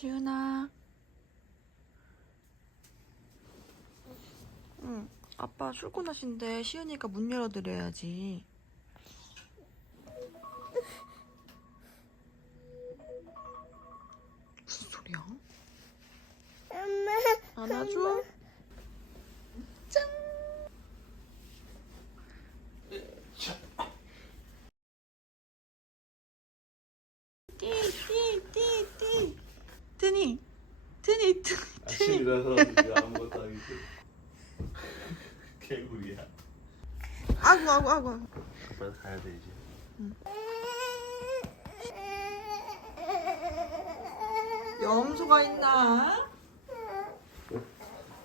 시은아. 응. 아빠 출근하신데 시은이가 문 열어드려야지. 무슨 소리야? 엄마. 안아줘. 짠. 띠띠띠띠. 드니. 드니 드니 드니. 아침이라서 이제 아무것도 아니고 개구리야 아구 아구 아구. 아빠 가야 돼 이제 염소가 있나?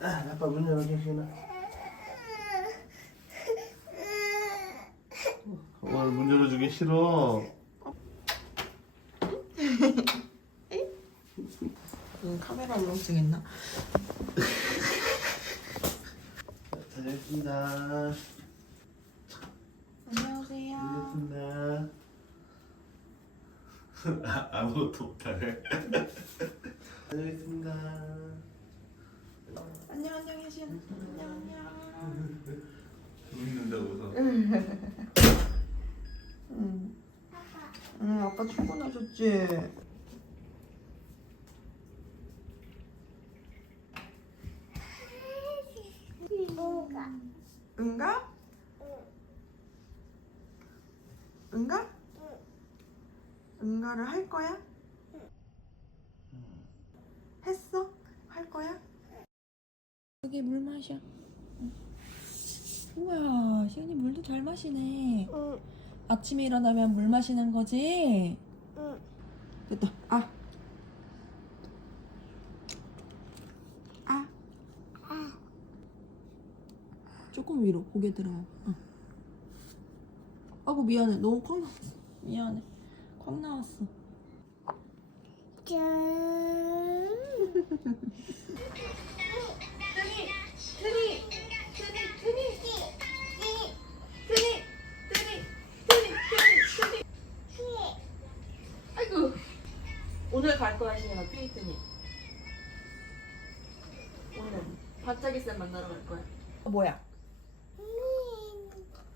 아, 아빠 문 열어줘 시은아 오늘 문 열어주기 싫어 응, 카메라 울렁증 있나? 다녀오겠습니다 아, 아무것도 못하네 다녀오겠습니다 안녕 안녕 혜진. 안녕 안녕. 웃는다고서 응. 응 아빠 출근하셨지. 뭐가? 응가? 응가? 응가를 할 거야? 했어? 할 거야? 여기 물 마셔. 응. 우와, 시은이 물도 잘 마시네. 응. 아침에 일어나면 물 마시는 거지? 응. 됐다. 아. 아. 아. 조금 위로 고개 들어. 어. 아이고 미안해. 너무 콱 나왔어. 미안해. 콱 나왔어. 짠. 갈 거야 시연아 피이트니. 오늘 반짝이 쌤 만나러 갈 거야. 어, 뭐야?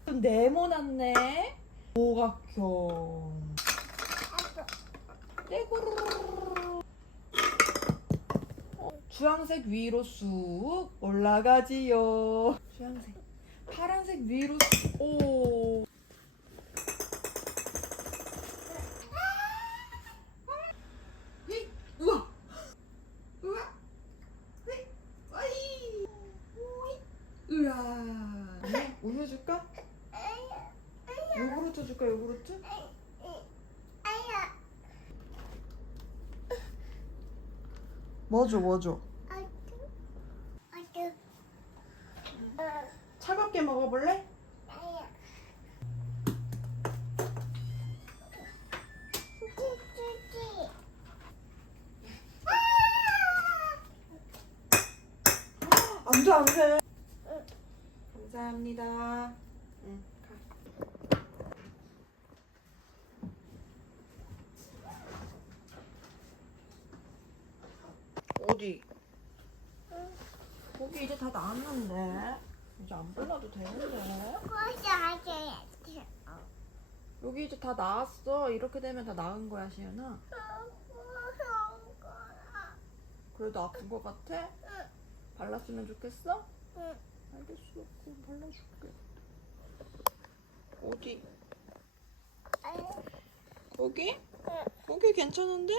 좀 네모났네. 오각형. 떼구르르르. 어, 주황색 위로 쑥 올라가지요. 주황색. 파란색 위로 쑥. 오. 히, 우와. 우와. 히, 와이. 우이. 으아. 우유, 우유 줄까? 요구르트 줄까? 요구르트? 뭐 줘, 뭐 줘? 차갑게 먹어볼래? 안 돼, 안 돼. 감사합니다. 응, 어디? 거기 이제 다 나왔는데. 이제 안 발라도 되는데. 여기 이제 다 나왔어. 이렇게 되면 다 나은 거야, 시연아. 그래도 아픈 거 같아? 발랐으면 좋겠어? 알겠어. 그럼 발라줄게. 어디? 거기? 거기 괜찮은데?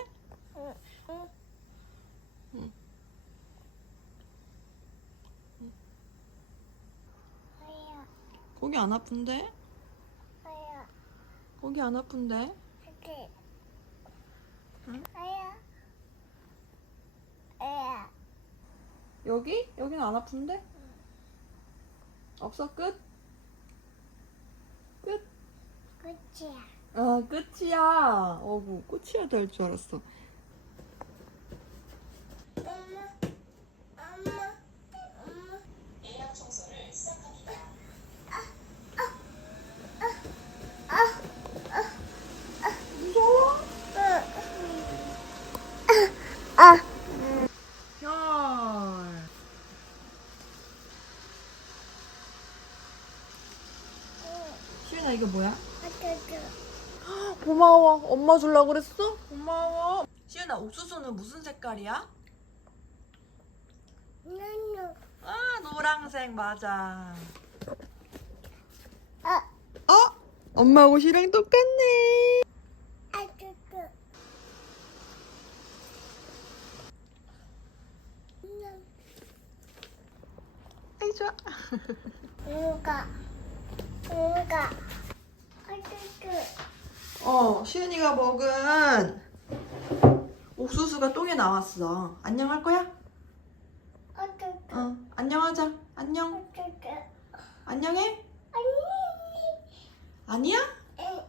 거기 안 아픈데? 거기 안 아픈데? 응? 여기? 여기는 안 아픈데? 없어 끝? 끝? 끝이야. 아 끝이야. 어구 끝이야 될 줄 알았어. 엄마, 엄마, 엄마. 무서워? 아, 뭐야? 고마워. 엄마 주려고 그랬어? 고마워. 시은아, 옥수수는 무슨 색깔이야? 아, 노랑색 맞아. 아, 어? 엄마 옷이랑 똑같네. 아이 좋아. 누가 누가 어, 시은이가 먹은 옥수수가 똥에 나왔어. 안녕할 거야? 어, 안녕하자. 안녕. 안녕해? 아니 아니야? 아니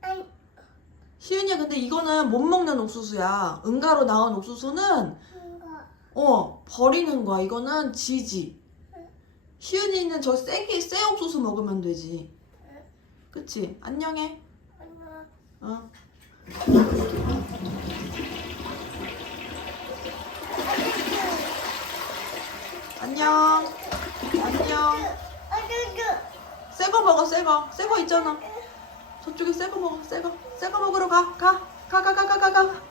아니 시은이야, 근데 이거는 못 먹는 옥수수야. 응가로 나온 옥수수는 어 버리는 거야. 이거는 지지. 시은이는 저 세게 새 옥수수 먹으면 되지. 그치? 안녕해. 누가 어. 안녕. 안녕. 어쩌죠? 새거 먹어, 새 거. 새거 있잖아. 저쪽에 새거 먹어, 새 거. 새거 먹으러 가, 가. 가, 가, 가, 가, 가, 가.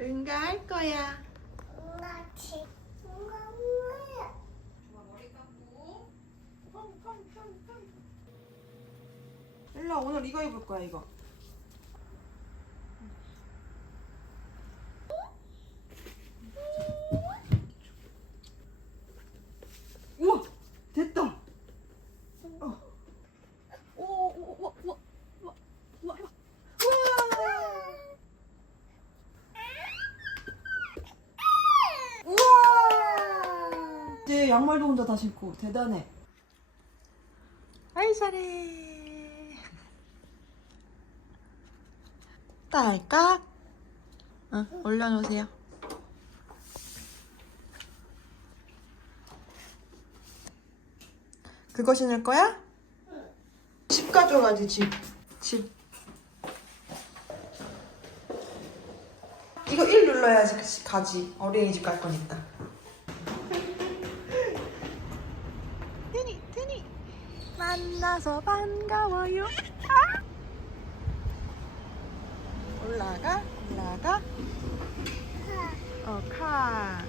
응가 할 거야. 응아지 응아 뭐야? 머리 감고. 일로 와, 오늘 이거 입을 거야, 이거. 우와! 됐다! 어. 우와! 이제 양말도 혼자 다 신고 대단해. 아이 잘해. 딸깍. 응, 올려놓으세요. 그거 신을 거야? 집 가져가지 집. 집. 이거 1 눌러야지 가지. 어린이집 갈 거니까. 드니 드니 만나서 반가워요. 아! 올라가 올라가. 어 카.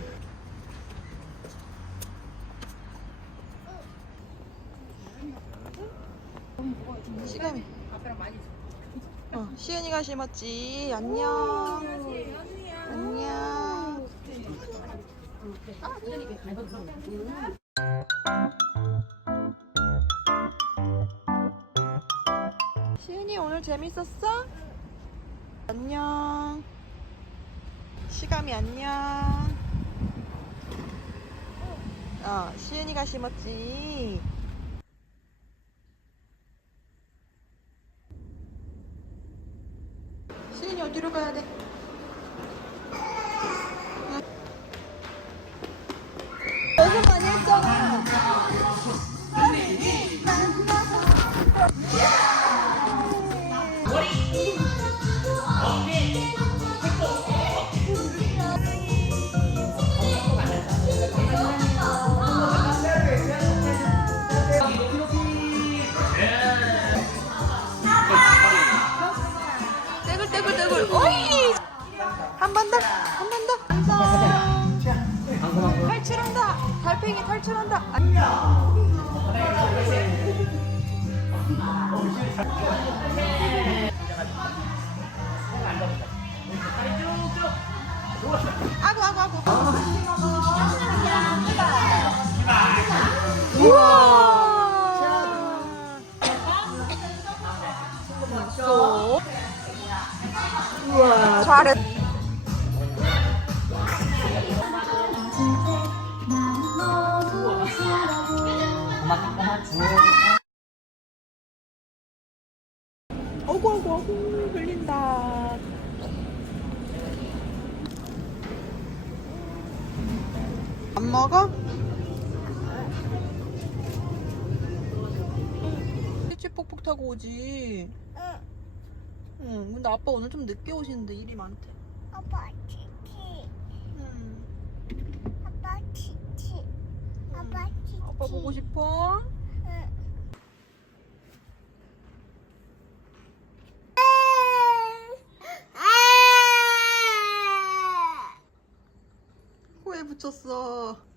시감이. 어 시은이가 심었지. 안녕. 안녕. 시은이 오늘 재밌었어? 안녕. 시감이 안녕. 어, 시은이가 심었지. 안 먹어? 찌찌폭폭 타고 오지. 응. 응 근데 아빠 오늘 좀 늦게 오시는데 일이 많대. 아빠 치치 응. 아빠 치치 아빠 치치 아빠 보고 싶어? 응 응.